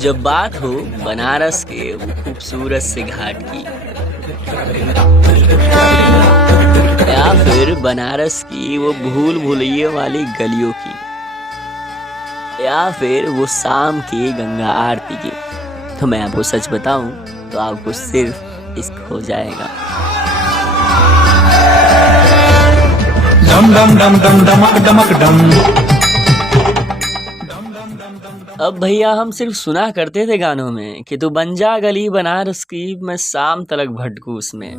जब बात हो बनारस के वो खूबसूरत से घाट की या फिर बनारस की वो भूल भुलैया वाली गलियों की या फिर वो शाम की गंगा आरती की, तो मैं आपको सच बताऊं तो आपको सिर्फ इश्क हो जाएगा। डम डम डम डम डमक डमक डम। अब भैया हम सिर्फ सुना करते थे गानों में कि तू बन जा गली बनारस की, मैं शाम तलक भटकू उसमें।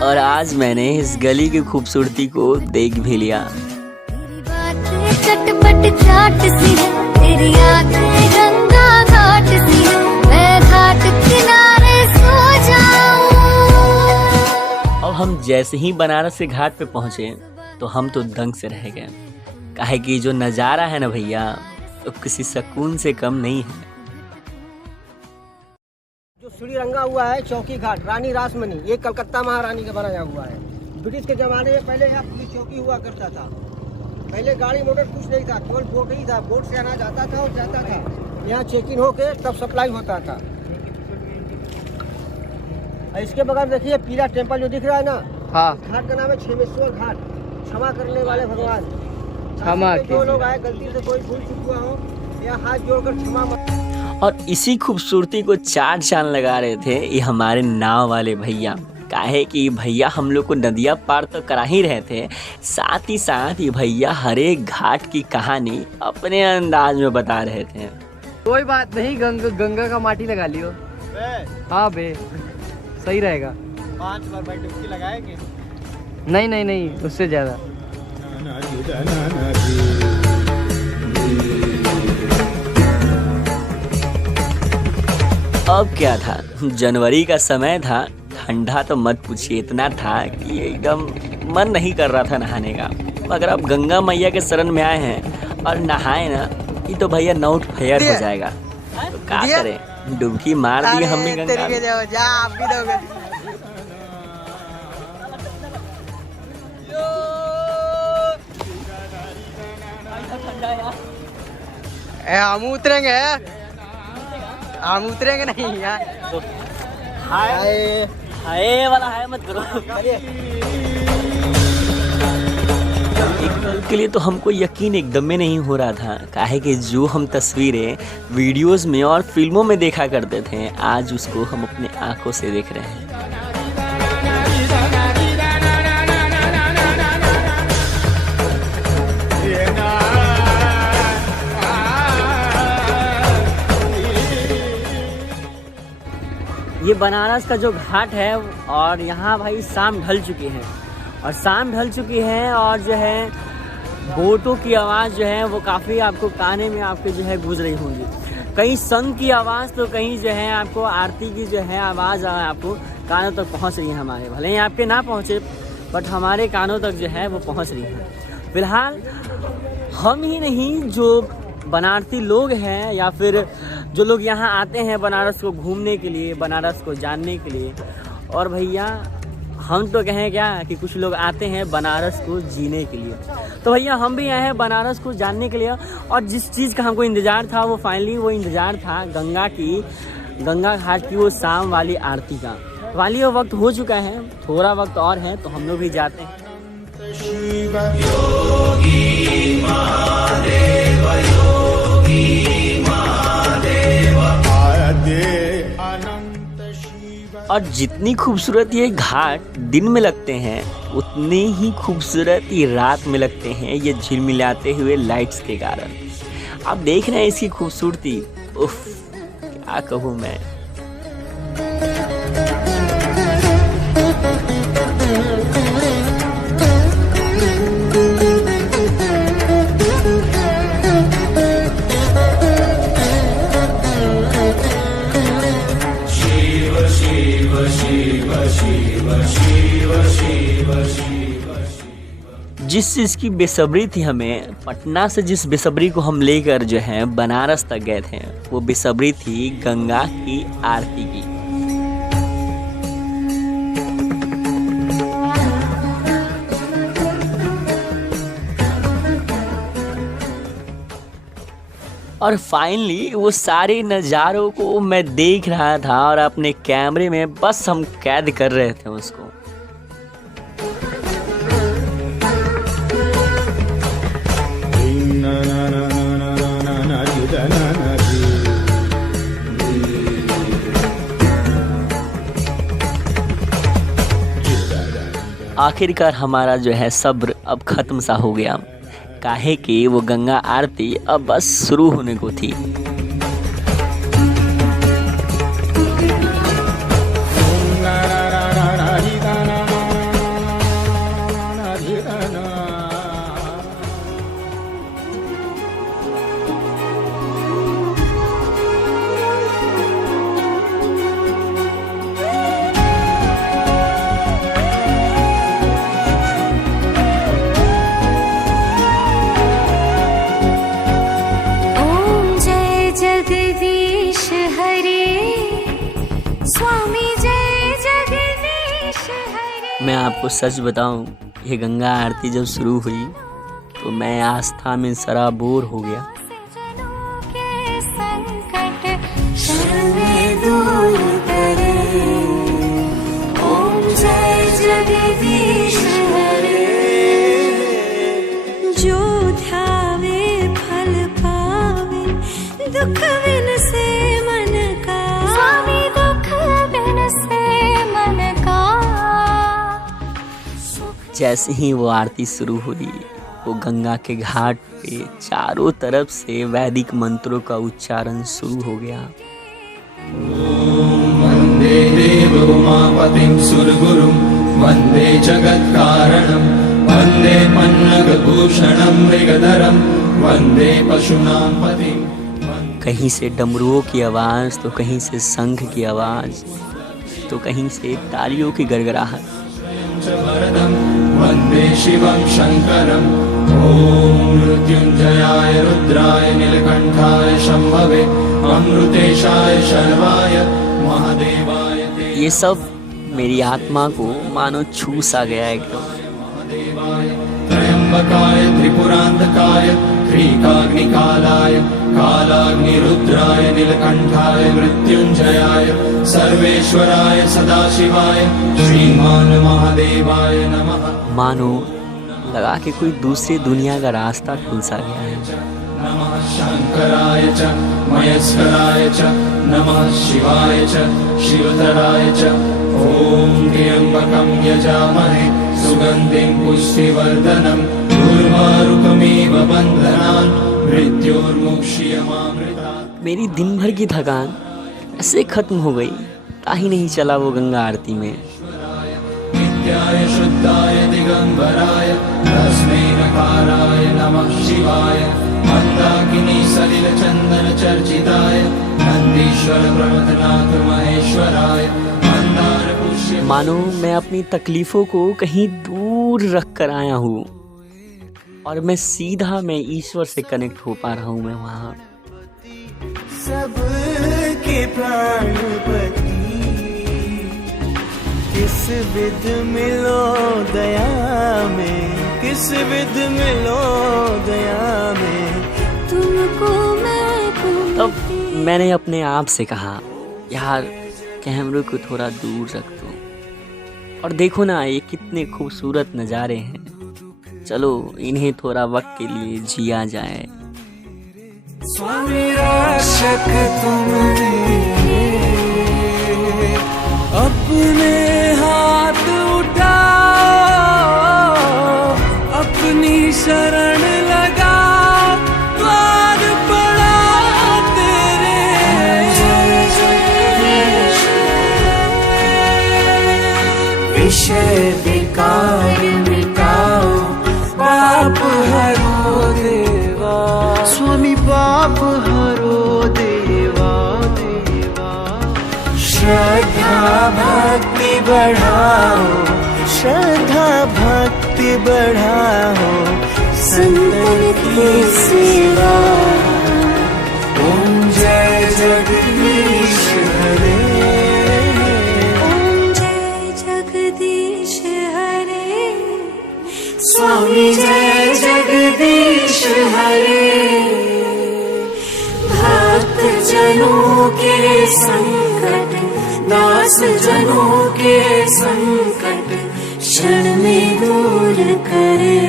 और आज मैंने इस गली की खूबसूरती को देख भी लिया। चटपट चाट सी है तेरी आंखें, गंगा घाट सी है, मैं घाट किनारे सो जाऊं। और हम जैसे ही बनारस के घाट पे पहुंचे तो हम तो दंग से रह गए, काहे कि जो नज़ारा है ना भैया तो किसी सुकून से कम नहीं है। जो सीढ़ी रंगा हुआ है चौकी घाट रानी रासमणी, ये कलकत्ता महारानी का बनाया हुआ है। ब्रिटिश के ज़माने में पहले यहाँ ये चौकी हुआ करता था। पहले गाड़ी मोटर कुछ नहीं था, केवल बोट ही था। बोट से अनाज आता था और जाता था, यहाँ चेक इन होके तब सप्लाई होता था। और इसके बगल देखिए पीला टेम्पल जो दिख रहा है ना, हाँ, घाट का नाम है क्षेमेश्वर घाट, क्षमा करने वाले भगवान। क्षमा जो लोग आए गलती से कोई भूल चुका हो या हाथ जोड़कर क्षमा। और इसी खूबसूरती को चार चांद लगा रहे थे ये हमारे नाव वाले भैया, काहे कि भैया हम लोग को नदियाँ पार तो करा ही रहे थे, साथ ही साथ ये भैया हर एक घाट की कहानी अपने अंदाज में बता रहे थे। कोई बात नहीं, गंगा का माटी लगा लियो। हाँ बे, सही रहेगा। 5 बार भाई डुबकी लगाएंगे। नहीं नहीं नहीं, उससे ज्यादा। अब क्या था, जनवरी का समय था, ठंडा तो मत पूछिए, इतना था कि एकदम मन नहीं कर रहा था नहाने का। मगर अब गंगा मैया के शरण में आए हैं और नहाए ना कि तो भैया नौट फेयर हो जाएगा। तो क्या करें, डुबकी मार दी हम भी गंगा में। जा आप भी दोगे। हम उतरेंगे, हम उतरेंगे नहीं यार। हाय हाय वाला हाय मत करो। एक पल के लिए तो हमको यकीन एकदम में नहीं हो रहा था, काहे कि जो हम तस्वीरें वीडियोस में और फिल्मों में देखा करते थे, आज उसको हम अपने आंखों से देख रहे हैं। ये बनारस का जो घाट है और यहाँ भाई शाम ढल चुकी है और जो है बोटों की आवाज़ जो है वो काफ़ी आपको काने में आपके जो है गूंज रही होंगी। कहीं संग की आवाज़ तो कहीं जो है आपको आरती की जो है आवाज़ आपको कानों तक पहुँच रही है हमारे, भले ही आपके ना पहुँचे बट हमारे कानों तक जो है वो पहुँच रही है। फिलहाल हम ही नहीं, जो बनारसी लोग हैं या फिर जो लोग यहाँ आते हैं बनारस को घूमने के लिए, बनारस को जानने के लिए, और भैया हम तो कहें क्या कि कुछ लोग आते हैं बनारस को जीने के लिए। तो भैया हम भी आए हैं बनारस को जानने के लिए, और जिस चीज़ का हमको इंतज़ार था वो फाइनली वो इंतज़ार था गंगा घाट की वो शाम वाली आरती का। वाली वो वक्त हो चुका है, थोड़ा वक्त और है तो हम लोग भी जाते हैं। और जितनी खूबसूरत ये घाट दिन में लगते हैं उतने ही खूबसूरत ये रात में लगते हैं, ये झिलमिलाते हुए लाइट्स के कारण। आप देख रहे हैं इसकी खूबसूरती, उफ क्या कहूँ मैं। जिस चीज़ की बेसब्री थी हमें, पटना से जिस बेसब्री को हम लेकर जो है बनारस तक गए थे, वो बेसब्री थी गंगा की आरती की। और फाइनली वो सारे नज़ारों को मैं देख रहा था और अपने कैमरे में बस हम कैद कर रहे थे उसको। आखिरकार हमारा जो है सब्र अब ख़त्म सा हो गया, काहे कि वो गंगा आरती अब बस शुरू होने को थी। ओम जय जगदीश हरे, स्वामी जय जगदीश हरे। मैं आपको सच बताऊं, ये गंगा आरती जब शुरू हुई तो मैं आस्था में सराबोर हो गया। जनों के संकट शर्में दूर करे। ओम जय जगदीश हरे, जो ध्यावे फल पावे, दुख बिन से मन का। स्वामी दुख बिन से मन का। जैसे ही वो आरती शुरू हुई, वो गंगा के घाट पे चारों तरफ से वैदिक मंत्रों का उच्चारण शुरू हो गया। वन्दे देवोमापतिं सुरगुरुं वन्दे जगत्कारणं वन्दे पन्नगभूषणं मृगधरं वन्दे पशूनां पतिं। कहीं से डमरुओं की आवाज़ तो कहीं से शंख की आवाज़ तो कहीं से तालियों की गड़गड़ाहट। च वरदं वन्दे शिवं शङ्करं ॐ मृत्युञ्जयाय रुद्राय नीलकण्ठाय शम्भवे अमृतेशाय शर्वाय महादेवाय ते ये सब मेरी आत्मा को मानो छू सा गया एकदम। महादेवाय त्र्यम्बकाय त्रिपुरान्तकाय त्रिकाग्निकालाय कालाग्निरुद्राय नीलकण्ठाय मृत्युञ्जयाय सर्वेश्वराय सदाशिवाय श्रीमान महादेवाय नमः। मानो लगा कि कोई दूसरी दुनिया का रास्ता खुल सा गया है। नमः शंकराय च मयस्कराय च नमः शिवाय च शिवतराय च ॐ त्र्यम्बकं यजामहे सुगन्धिं पुष्टिवर्धनम् उर्वारुकमेव बन्धनान् मृत्योर्मुक्षीयमामृतात्। मेरी दिन भर की थकान ऐसे खत्म हो गई, काहे नहीं चला वो गंगा आरती में। नित्याय शुद्धाय दिगंबराय तस्मै नकाराय नमः शिवाय मंदाकिनी सलिल चंदन चर्चिताय नंदीश्वर प्रमथनाथ महेश्वराय मंदार पुष्य। मानो मैं अपनी तकलीफों को कहीं दूर रख कर आया हूँ और मैं सीधा ईश्वर से कनेक्ट हो पा रहा हूँ। मैं वहाँ सबके प्राणपति किस विध मिलो दया में, किस विध मिलो दया में। तुमको मैं तब मैंने अपने आप से कहा, यार कैमरे को थोड़ा दूर रख दो और देखो ना ये कितने खूबसूरत नज़ारे हैं, चलो इन्हें थोड़ा वक्त के लिए जिया जाए। स्वामी रक्षक तुमने अपने हाथ उठाओ, अपनी शरण लगाओ, द्वार पड़ा तेरे। विषय विकार मिटाओ, पाप हरो देवा। स्वामी पाप हरो देवा देवा। श्रद्धा भक्ति बढ़ाओ, श्रद्धा भक्ति बढ़ाओ, संतन की सेवा। ओम जय जगदीश हरे, ओम जय जगदीश हरे। स्वामी जय जगदीश हरे। जनों के संकट, दास जनों के संकट क्षण में दूर करे।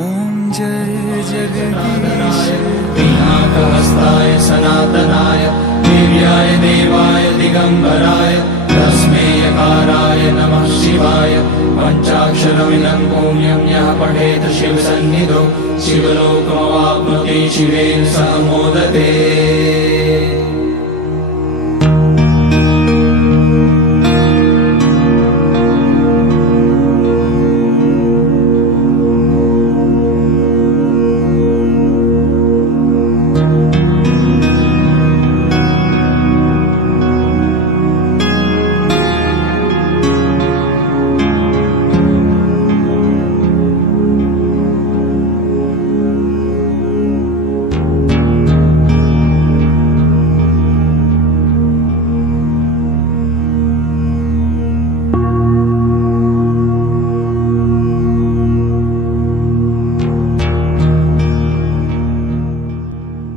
ओम जय जगदीश। पिनाकहस्ताय सनातनाय दिव्याय देवाय दिगंबराय तस्मै यकाराय नमः शिवाय। पंचाक्षरमिदं पुण्यं यः पठेत शिवसन्निधौ शिवलोकमवाप्नोति शिवेन सह मोदते।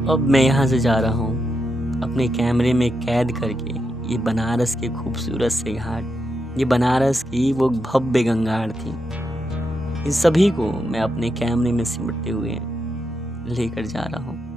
अब मैं यहाँ से जा रहा हूँ अपने कैमरे में कैद करके ये बनारस के खूबसूरत से घाट, ये बनारस की वो भव्य गंगा आरती, इन सभी को मैं अपने कैमरे में सिमटते हुए लेकर जा रहा हूँ।